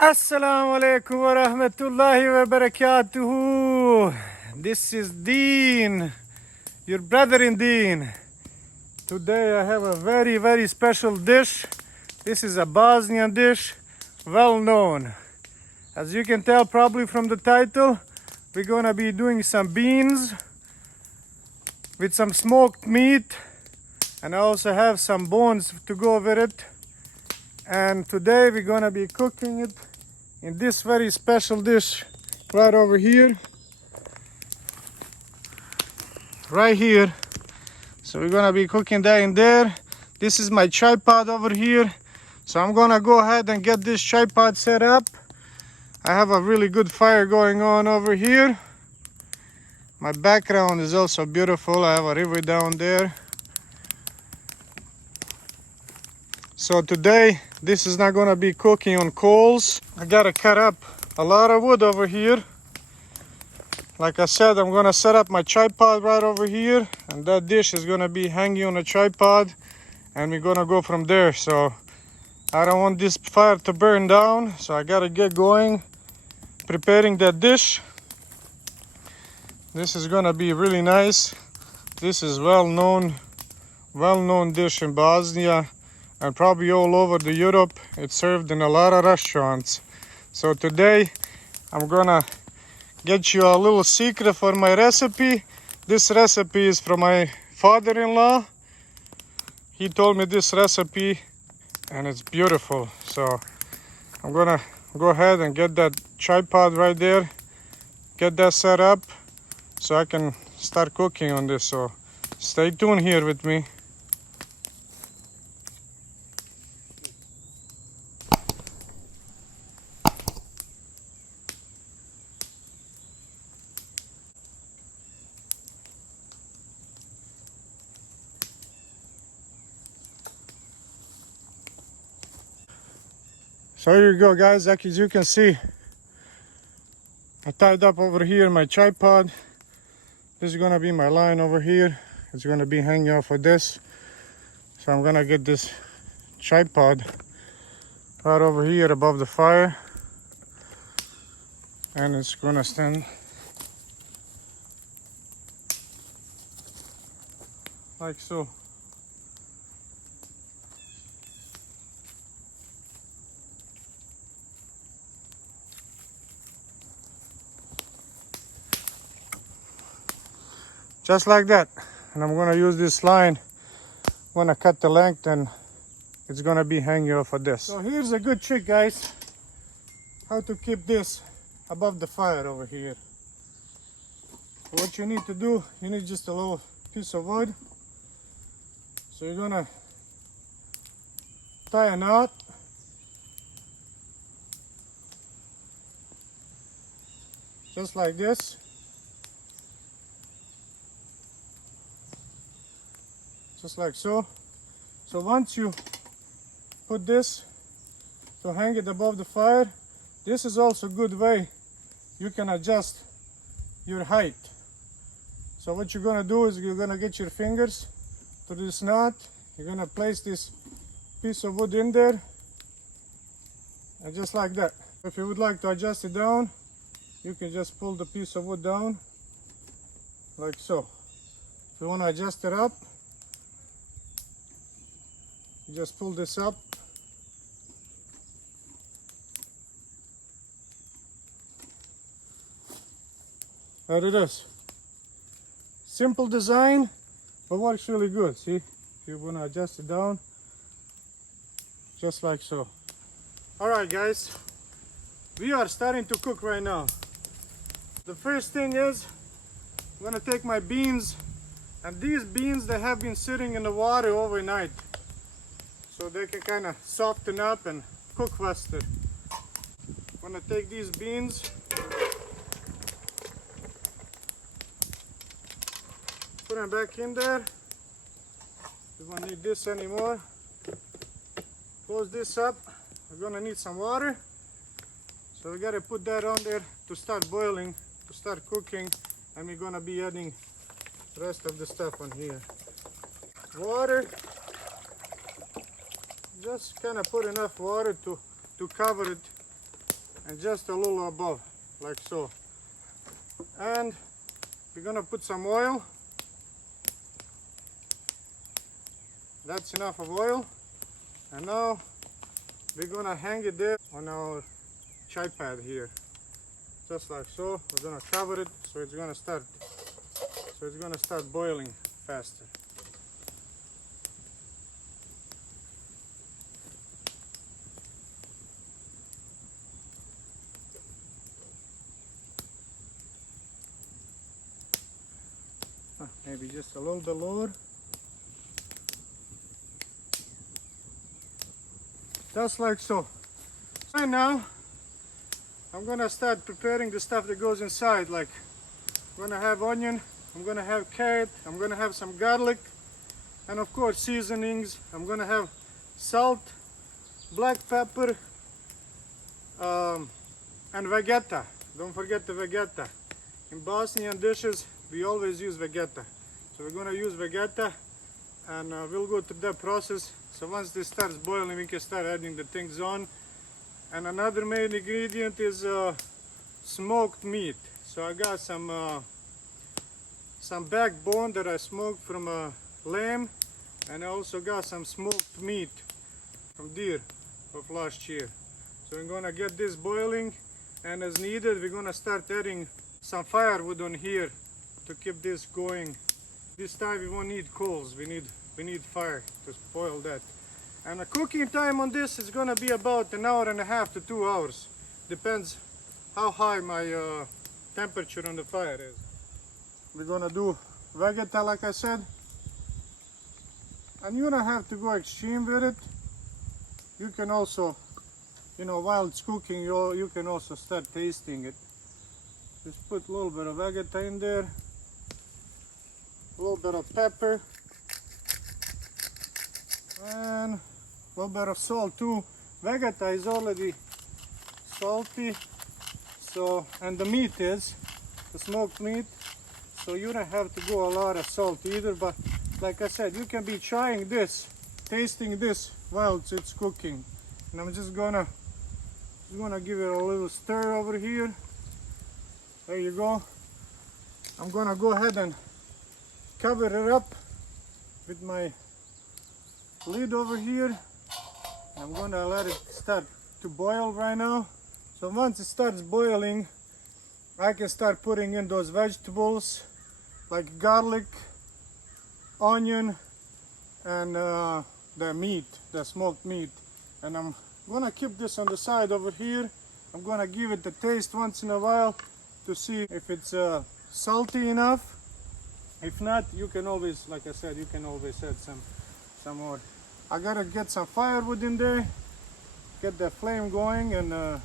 Assalamu alaikum wa rahmatullahi wa barakatuhu. This is Dean, your brother in Dean. Today I have a very special dish. This is a Bosnian dish, well known. As you can tell probably from the title, we're gonna be doing some beans with some smoked meat, and I also have some bones to go with it. And today we're gonna be cooking it in this very special dish right over here. Right here. So we're gonna be cooking that in there. This is my tripod over here. So I'm gonna go ahead and get this tripod set up. I have a really good fire going on over here. My background is also beautiful. I have a river down there. So today, this is not gonna be cooking on coals. I gotta cut up a lot of wood over here. Like I said, I'm gonna set up my tripod right over here, and that dish is gonna be hanging on a tripod, and we're gonna go from there. So I don't want this fire to burn down, so I gotta get going, preparing that dish. This is gonna be really nice. This is well-known dish in Bosnia and probably all over the Europe. It's served in a lot of restaurants. So today I'm gonna get you a little secret for my recipe. This recipe is from my father-in-law. He told me this recipe and it's beautiful. So I'm gonna go ahead and get that tripod right there, get that set up so I can start cooking on this. So stay tuned here with me. So here you go, guys. Like as you can see, I tied up over here my tripod. This is gonna be my line over here. It's gonna be hanging off of this. So I'm gonna get this tripod right over here above the fire, and it's gonna stand like so. Just like that. And I'm gonna use this line when I cut the length, and it's gonna be hanging off of this. So here's a good trick, guys, how to keep this above the fire over here. What you need to do, you need just a little piece of wood. So you're gonna tie a knot. Just like this. Just like so. So once you put this to hang it above the fire, this is also a good way you can adjust your height. So what you're gonna do is you're gonna get your fingers to this knot. You're gonna place this piece of wood in there, and just like that. If you would like to adjust it down, you can just pull the piece of wood down like so. If you want to adjust it up, you just pull this up. There it is. Simple design, but works really good. See, if you want to adjust it down, just like so. All right, guys, we are starting to cook right now. The first thing is, I'm gonna take my beans, and these beans, they have been sitting in the water overnight, so they can kind of soften up and cook faster. I'm gonna take these beans, put them back in there. We won't need this anymore. Close this up. We're gonna need some water, so we gotta put that on there to start boiling, to start cooking, and we're gonna be adding the rest of the stuff on here. Water. Just kind of put enough water to cover it and just a little above, like so. And we're gonna put some oil. That's enough of oil. And now we're gonna hang it there on our chai pad here, just like so. We're gonna cover it so it's gonna start boiling faster. Maybe just a little bit lower. Just like so. Right now, I'm gonna start preparing the stuff that goes inside. Like, I'm gonna have onion, I'm gonna have carrot, I'm gonna have some garlic, and of course seasonings. I'm gonna have salt, black pepper, and vegeta. Don't forget the vegeta. In Bosnian dishes, we always use vegeta. So we're gonna use vegeta, and we'll go through that process. So once this starts boiling, we can start adding the things on. And another main ingredient is smoked meat. So I got some backbone that I smoked from a lamb, and I also got some smoked meat from deer of last year. So we're gonna get this boiling, and as needed, we're gonna start adding some firewood on here to keep this going. This time we won't need coals, we need fire to boil that. And the cooking time on this is gonna be about 1.5 to 2 hours. Depends how high my temperature on the fire is. We're gonna do vegeta, like I said. And you don't have to go extreme with it. You can also, you know, while it's cooking, you can also start tasting it. Just put a little bit of vegeta in there. A little bit of pepper. And a little bit of salt too. Vegeta is already salty, so, and the meat is the smoked meat, so you don't have to go a lot of salt either. But like I said, you can be trying this, tasting this while it's cooking. And I'm just gonna give it a little stir over here. There you go. I'm gonna go ahead and cover it up with my lid over here. I'm gonna let it start to boil right now. So once it starts boiling, I can start putting in those vegetables like garlic, onion, and the meat, the smoked meat. And I'm gonna keep this on the side over here. I'm gonna give it a taste once in a while to see if it's salty enough. If not, you can always, like I said, you can always add some more. I gotta get some firewood in there, get the flame going, and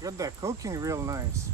get that cooking real nice.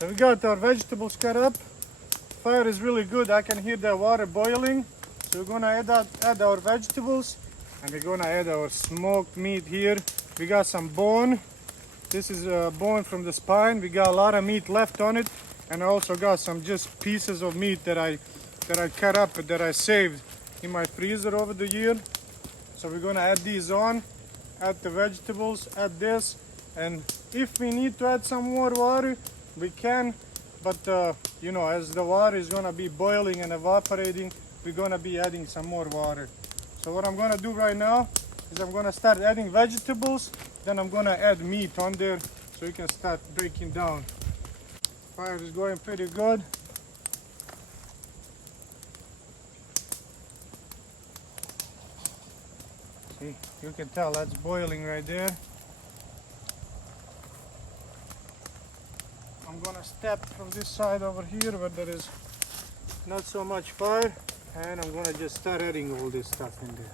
So we got our vegetables cut up. Fire is really good. I can hear the water boiling. So we're gonna add our vegetables, and we're gonna add our smoked meat here. We got some bone. This is a bone from the spine. We got a lot of meat left on it, and I also got some just pieces of meat that I cut up, that I saved in my freezer over the year. So we're gonna add these on, add the vegetables, add this, and if we need to add some more water, we can, but you know, as the water is gonna be boiling and evaporating, we're gonna be adding some more water. So what I'm gonna do right now is I'm gonna start adding vegetables, then I'm gonna add meat on there so you can start breaking down. Fire is going pretty good. See, you can tell that's boiling right there. I'm gonna step from this side over here where there is not so much fire, and I'm gonna just start adding all this stuff in there.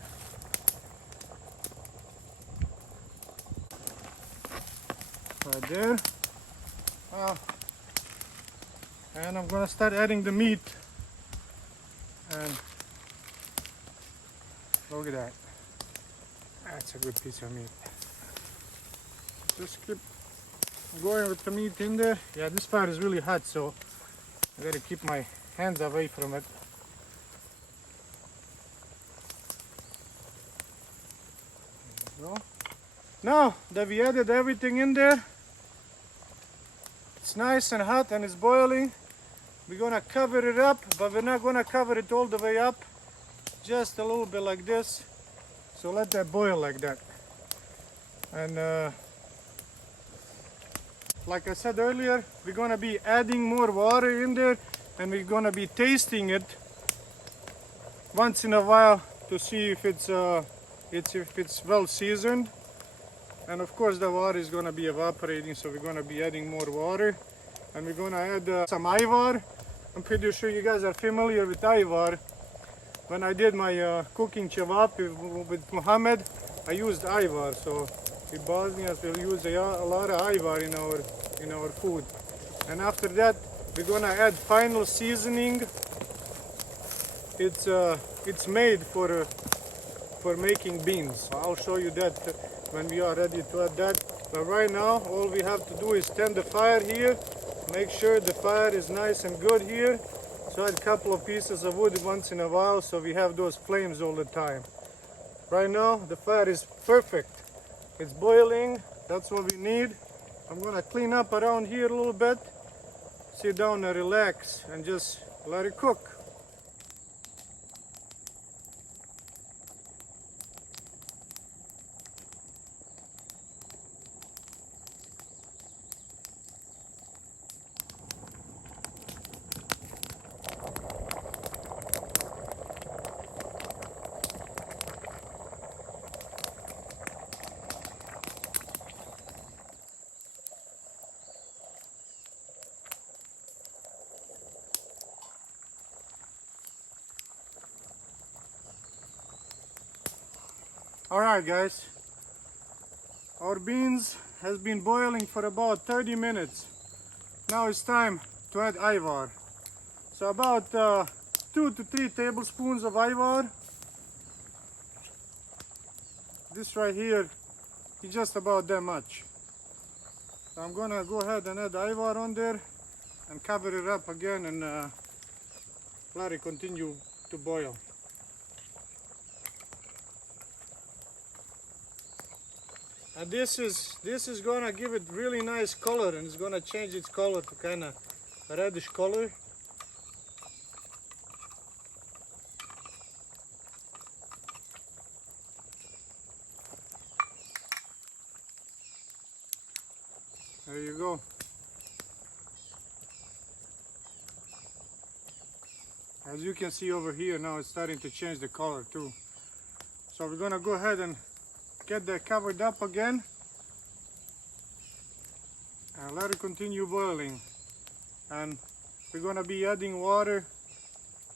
right there. And I'm gonna start adding the meat. And look at that. That's a good piece of meat. Just keep going with the meat in there. Yeah, this fire is really hot, so I gotta keep my hands away from it. There you go. Now that we added everything in there, it's nice and hot and it's boiling. We're gonna cover it up, but we're not gonna cover it all the way up. Just a little bit like this. So let that boil like that. And like I said earlier, we're gonna be adding more water in there, and we're gonna be tasting it once in a while to see if it's well seasoned. And of course the water is gonna be evaporating, so we're gonna be adding more water. And we're gonna add some ivar. I'm pretty sure you guys are familiar with ivar. When I did my cooking cevap with Muhammad, I used ivar. So in Bosnia we'll use a lot of ivar in our food. And after that, we're gonna add final seasoning. It's made for making beans. I'll show you that when we are ready to add that. But right now, all we have to do is tend the fire here. Make sure the fire is nice and good here. So add a couple of pieces of wood once in a while, so we have those flames all the time. Right now, the fire is perfect. It's boiling. That's what we need. I'm gonna clean up around here a little bit, sit down and relax, and just let it cook. Alright guys, our beans has been boiling for about 30 minutes. Now it's time to add ivar. So about 2 to 3 tablespoons of ivar. This right here is just about that much. So I'm gonna go ahead and add ivar on there and cover it up again and let it continue to boil. And this is gonna give it really nice color, and it's gonna change its color to kind of a reddish color. There you go. As you can see over here now, it's starting to change the color too. So we're gonna go ahead and get that covered up again and let it continue boiling. And we're gonna be adding water.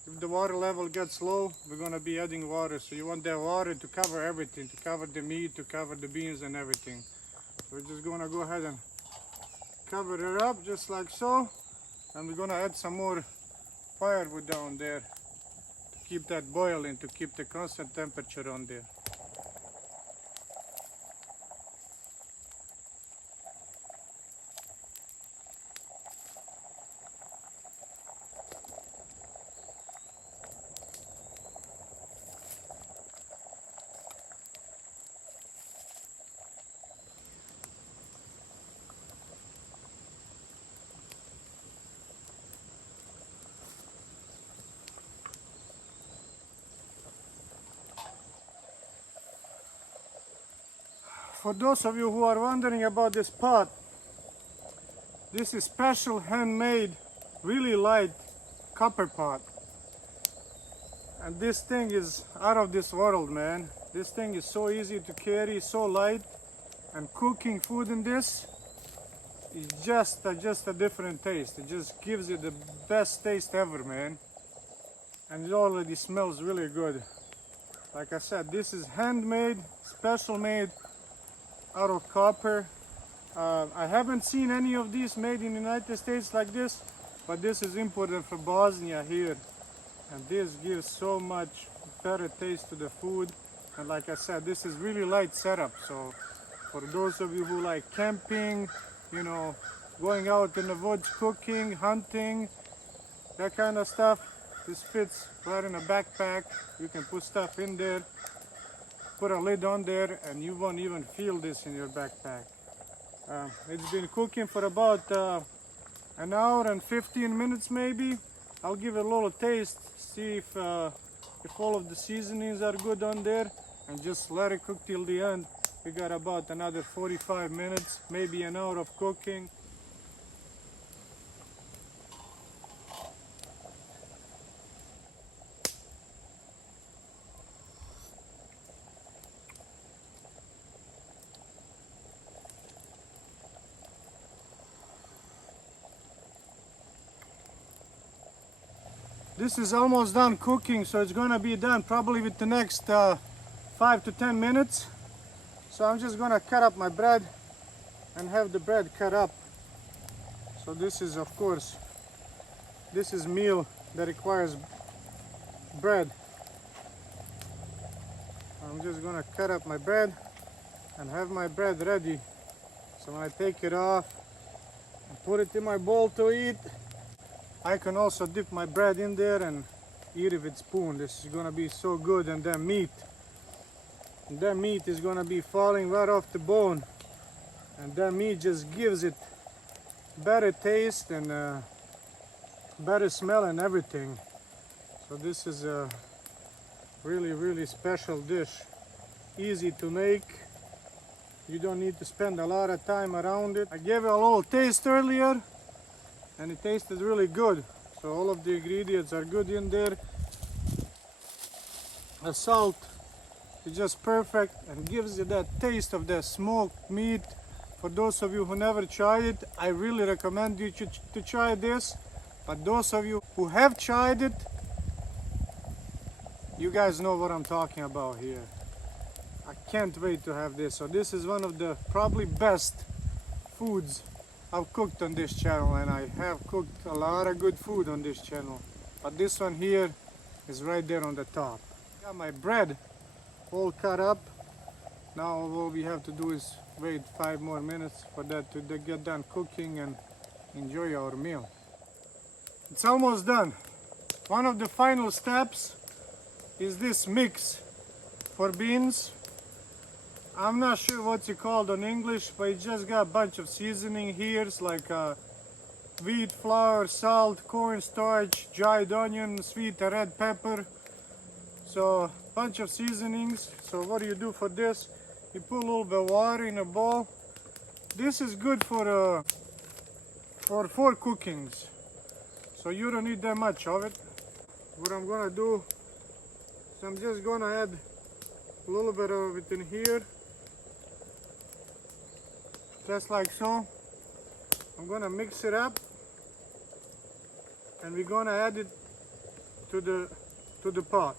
If the water level gets low, we're gonna be adding water. So you want that water to cover everything, to cover the meat, to cover the beans and everything. So we're just gonna go ahead and cover it up just like so. And we're gonna add some more firewood down there to keep that boiling, to keep the constant temperature on there. For those of you who are wondering about this pot, this is special handmade, really light copper pot. And this thing is out of this world, man. This thing is so easy to carry, so light, and cooking food in this is just a different taste. It just gives you the best taste ever, man. And it already smells really good. Like I said, this is handmade, special made, out of copper, I haven't seen any of these made in the United States like this, but this is imported from Bosnia here. And this gives so much better taste to the food. And like I said, this is really light setup. So for those of you who like camping, you know, going out in the woods, cooking, hunting, that kind of stuff, this fits right in a backpack. You can put stuff in there, put a lid on there, and you won't even feel this in your backpack. It's been cooking for about an hour and 15 minutes maybe. I'll give it a little taste, see if all of the seasonings are good on there, and just let it cook till the end. We got about another 45 minutes, maybe an hour of cooking. This is almost done cooking, so it's gonna be done probably with the next 5 to 10 minutes. So I'm just gonna cut up my bread and have the bread cut up. So this is, of course, this is meal that requires bread. I'm just gonna cut up my bread and have my bread ready. So when I take it off and put it in my bowl to eat, I can also dip my bread in there and eat it with spoon. This is gonna be so good. And then meat. And that meat is gonna be falling right off the bone. And that meat just gives it better taste and better smell and everything. So this is a really, really special dish. Easy to make. You don't need to spend a lot of time around it. I gave it a little taste earlier, and it tasted really good. So all of the ingredients are good in there. The salt is just perfect and gives you that taste of the smoked meat. For those of you who never tried it, I really recommend you to try this. But those of you who have tried it, you guys know what I'm talking about here. I can't wait to have this. So this is one of the probably best foods I've cooked on this channel, and I have cooked a lot of good food on this channel, but this one here is right there on the top. Got my bread all cut up. Now all we have to do is wait 5 more minutes for that to get done cooking and enjoy our meal. It's almost done. One of the final steps is this mix for beans. I'm not sure what's it called in English, but it just got a bunch of seasoning here. It's like wheat flour, salt, cornstarch, dried onion, sweet red pepper. So a bunch of seasonings. So what do you do for this? You put a little bit of water in a bowl. This is good for 4 cookings. So you don't need that much of it. What I'm gonna do is I'm just gonna add a little bit of it in here. Just like so. I'm gonna mix it up, and we're gonna add it to the pot,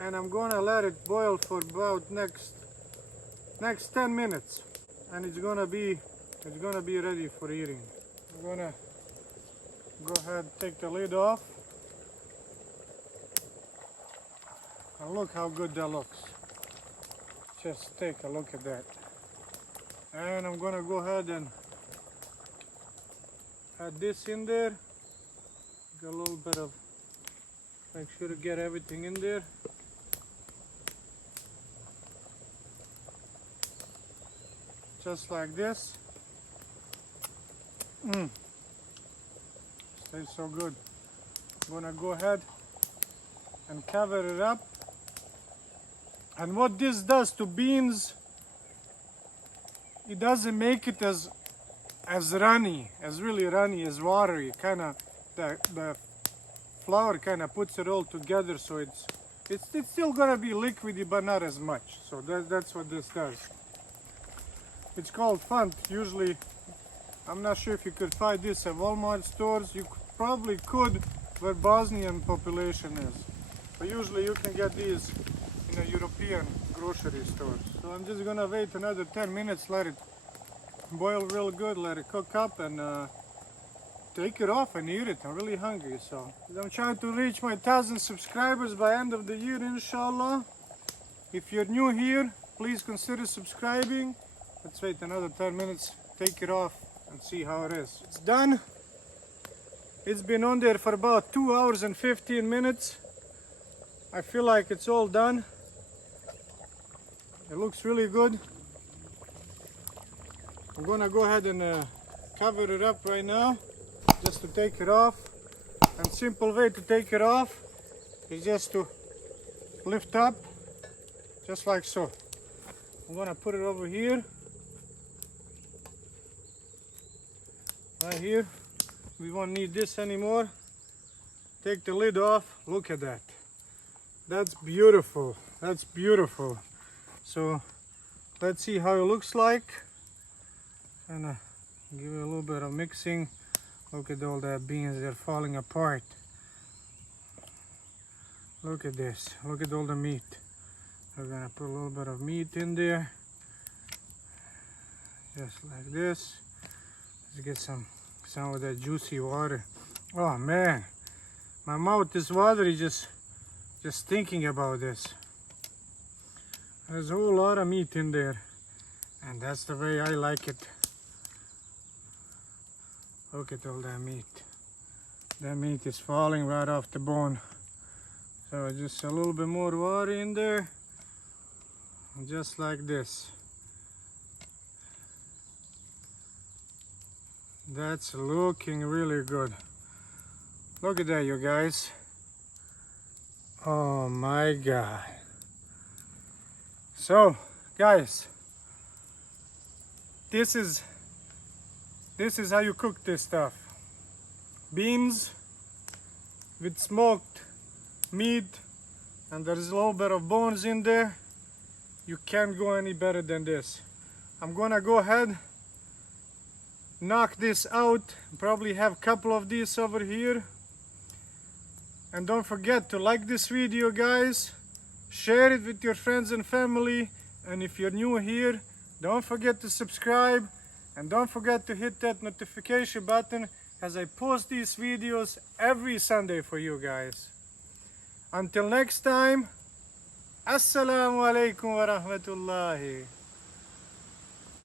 and I'm gonna let it boil for about next 10 minutes, and it's gonna be ready for eating. I'm gonna go ahead and take the lid off, and look how good that looks. Just take a look at that. And I'm gonna go ahead and add this in there. Get a little bit of, make sure to get everything in there. Just like this. Tastes so good. I'm gonna go ahead and cover it up. And what this does to beans, it doesn't make it as runny, really runny, as watery. Kind of the flour kind of puts it all together, so it's still gonna be liquidy, but not as much. So that's what this does. It's called Funt. Usually, I'm not sure if you could find this at Walmart stores. You probably could where Bosnian population is, but usually you can get these in a European grocery store. So I'm just gonna wait another 10 minutes, let it boil real good, let it cook up, and take it off and eat it. I'm really hungry, so I'm trying to reach my 1,000 subscribers by end of the year, inshallah. If you're new here, please consider subscribing. Let's wait another 10 minutes, take it off and see how it is. It's done. It's been on there for about 2 hours and 15 minutes. I feel like it's all done. It looks really good. I'm gonna go ahead and cover it up right now, just to take it off. And simple way to take it off is just to lift up, just like so. I'm gonna put it over here, right here. We won't need this anymore. Take the lid off. Look at that. That's beautiful. That's beautiful. So let's see how it looks like. Kind of give it a little bit of mixing. Look at all the beans, they're falling apart. Look at this. Look at all the meat. We're gonna put a little bit of meat in there, just like this. Let's get some of that juicy water. Oh man, my mouth is watery just thinking about this. There's a whole lot of meat in there, and that's the way I like it. Look at all that meat. That meat is falling right off the bone. So just a little bit more water in there, just like this. That's looking really good. Look at that, you guys. Oh my God. So guys, this is how you cook this stuff. Beans with smoked meat, and there's a little bit of bones in there. You can't go any better than this. I'm gonna go ahead, knock this out, probably have a couple of these over here. And don't forget to like this video, guys. Share it with your friends and family. And if you're new here, don't forget to subscribe. And don't forget to hit that notification button, as I post these videos every Sunday for you guys. Until next time, Assalamu alaikum wa rahmatullahi.